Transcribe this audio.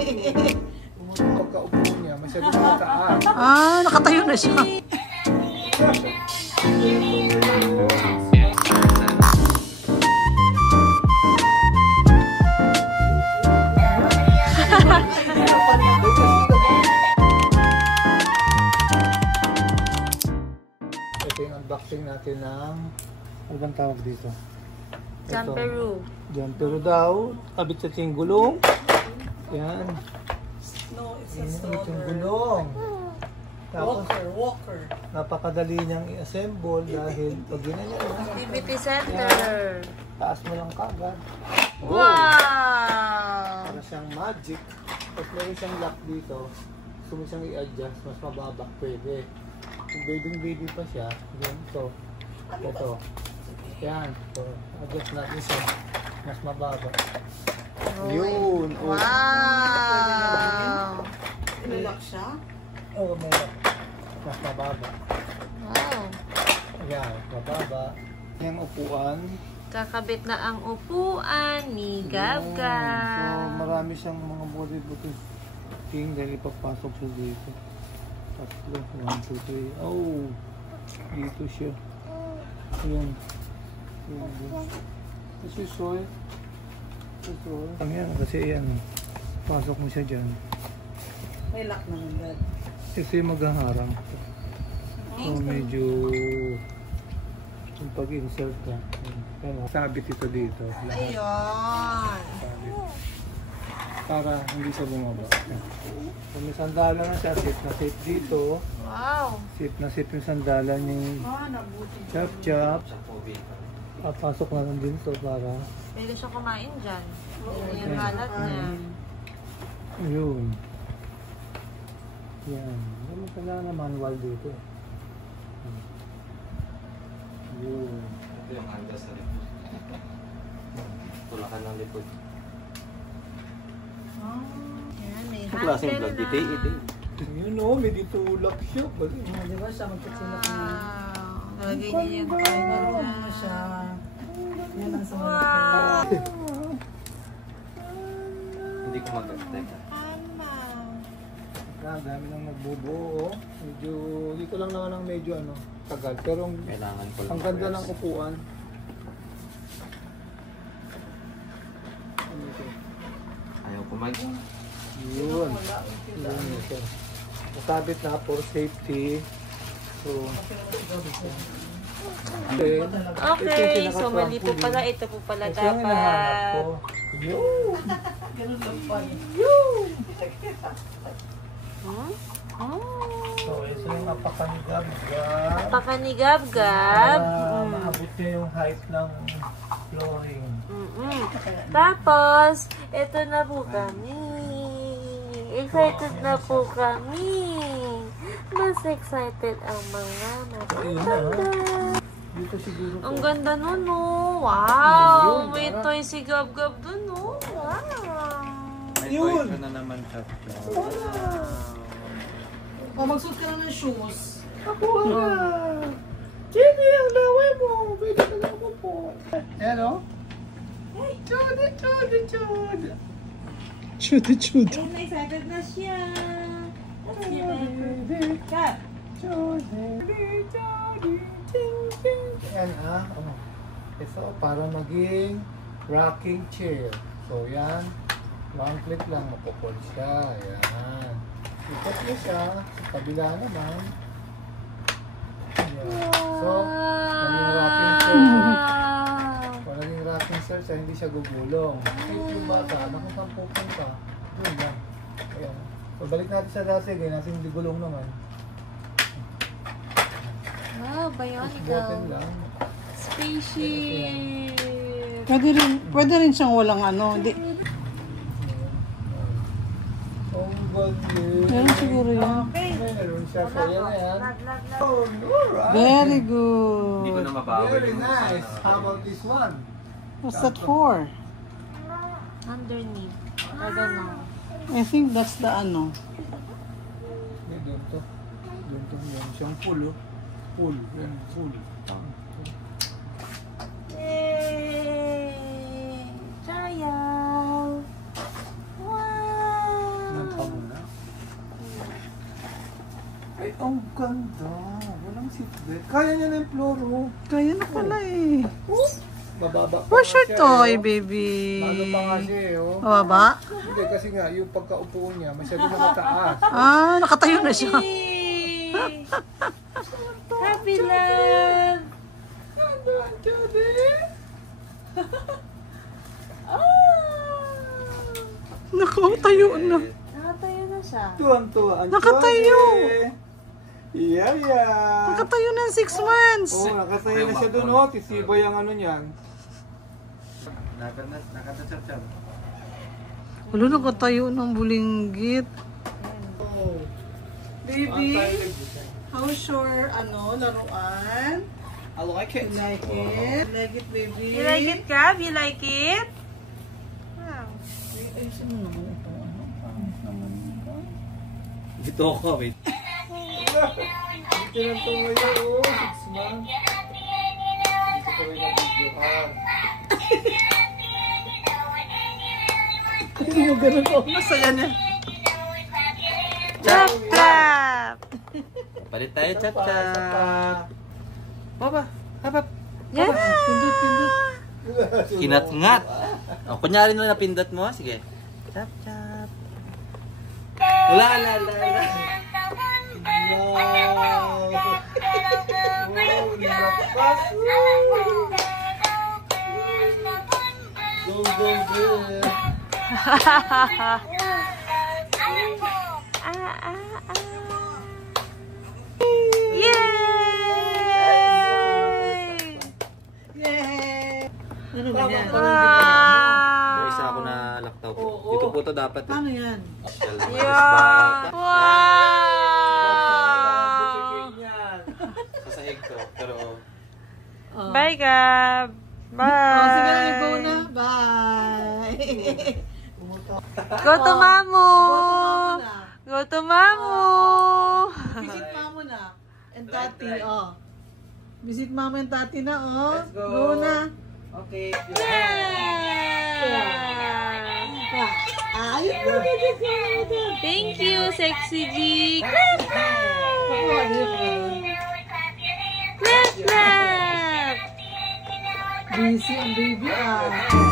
Pagkaupo niya, masyadong mataas. Ah, nakatayo na siya. Ito yung unboxing natin ng ano bang tawag dito? Jumperoo. Jumperoo daw. Kabit sa yung gulong. Yan. No, it's a Yan yung stroller. gulong. Tapos, Walker. napakadali niyang i-assemble dahil pag ginanyan mo, Activity center. taas mo lang kagad. Wow! Para siyang magic. Tapos meron siyang lock dito. Gusto mo siyang i-adjust, mas mababa pwede. Kung baby pa siya, yun, ito. Ito. Yan. So, adjust natin siya. Mas mababa. Yun. Wow! May lock siya? Oo, may lock. Mas mababa. Wow! Yan, mababa. Yung upuan. Kakabit na ang upuan ni Gab-Gab. So, marami siyang mga body king dahil ipapasok siya dito. Tatlo. 1, 2, 3. Oh! Dito siya. Ayan. Kasi soy. Ang yan, kasi yan. Pasok mo siya dyan. May lock naman dad. Kasi maghaharang. So, medyo yung pag-insert ka. Kaya sabit ito dito. Ayun! Sabit. Para hindi siya bumaba. So, may sandalan na siya. Safe na safe dito. Wow! Safe na safe yung sandalan yung Nabuti. chop-chop. Pasok na lang din to para Pwede siya kumain dyan. Yung halat niya. ayun. Yan. May kailangan na manual dito. Yun. Ito yung handa sa likod. Tulakan ng likod. Yan, may Ang klaseng handle vlog. na. Ite. Yun o, may dito ulap siya. Di ba siya magkatulak na? Wow! Lagay niya yung Naroon timer na siya. Yan ang sa Wow! malaki. Hindi ko mag-tag. Ang dami nang nagbubuo. Medyo, dito lang naman ang medyo tagal. Pero Kailangan ko lang. ang ganda ng upuan. Ayaw ko mag... Yun. Yun ito. Masabit na for safety. So, Okay, so mali po pala. Ito po pala ito yung hinahanap ko. dapat. Yun! Ganun lang pa. Hmm? So, Oh! ito yung napakanigab-gab. Paka ni Gab-Gab. Para maabot niya yung height ng flooring. Tapos, ito na po kami. Excited na po kami. Mas excited ang mga matatanda. Dito siguro Ang to. ganda nun, no? Wow! May toy si Gab-Gab dun, no? Wow! May Yun! toy ka na naman siya. O, magsuot ka na ng shoes. Ako na! Kimi, ang laway mo! Pwede ka lang po. Ayan o. Chuda, chuda, chuda. Chuda, chuda. Ayun, excited na siya. Chuda, chuda, Ayan ah. Ito, para maging rocking chair. So yan. One click lang, mapupol siya. Ayan. Ikot mo siya. Sa kabila naman. Ayan. So, naging rocking chair. Kung naging rocking chair siya, hindi siya gugulong. Kasi yung bata, nakasampupon ka. Yun lang. Ayan. So, balik natin sa dati. Ganyan natin hindi gulong naman. Wow, Button bionicle. lang. Spaceship. Pwede rin siyang walang Hindi. Oh, galing. Meron siguro yan. Meron siya. So, yan na yan. Oh, alright. Very Hindi ko good. na mabawi Very yung nice. How about this one? What's that for? Underneath. I don't know. I think that's the Hindi, doon to. Doon to. Yan siyang full, oh. Full. Yan, full. Yay! Trial! Wow! Ang ganda. Walang seatbelt. Kaya niya na yung floor, oh. Kaya na pala eh. Mababa pa Where's your siya, toy, eh. baby? Ano pa nga siya, eh, oh. Mababa? Hindi, kasi nga, yung pagkaupo niya, masyado na mataas. Ah, nakatayo na siya. Happy love! Nakatayo na. Nakatayo na siya. Tuwang-tuwa. Ang Nakatayo. Yeah, yeah. Nakatayo na 6 months. Oo, nakasaya na siya doon, oh. Tisibay ang ano niyan. Nakatatsap-tsap. Wala, nakatayo ng bulinggit. Oh. Baby, how's your, laruan? I like it. You like it? You like it, baby? You like it, Gab? You like it? Wow. Ayusin mo naman ito. Pangit naman ito. Dito ako, wait. Dito lang ito ngayon, oh. 6 months. Dito ko rin nabidyohan. Hindi mo ganun ko. Masaya niya. Chop, chop! Palit tayo, chap-chap. Baba, habap. Yeah! Pindot, pindot. Kinat-ngat. O, kunyari na napindot mo, sige. Chap-chap. Wala, wala, wala. Wow! Wow, lakas! Go, go, go! Yay! Ano ganyan? Wow! Isa ako na laktaw po. Dito po to dapat. Paano yan? Yeah! Wow! Sasahig to, pero... Oh. Bye, Gab! Bye! Oh, sige na, go na. Bye! Go to Mamu! Go to Mamu na. Go to Mamu! Visit Mamo na. And Tati, oh. Visit Mama and Tati na, oh. Let's go. Go na. Okay. Ayun na, Thank you, Sexy G! Clap, clap! Busy ang baby, ah.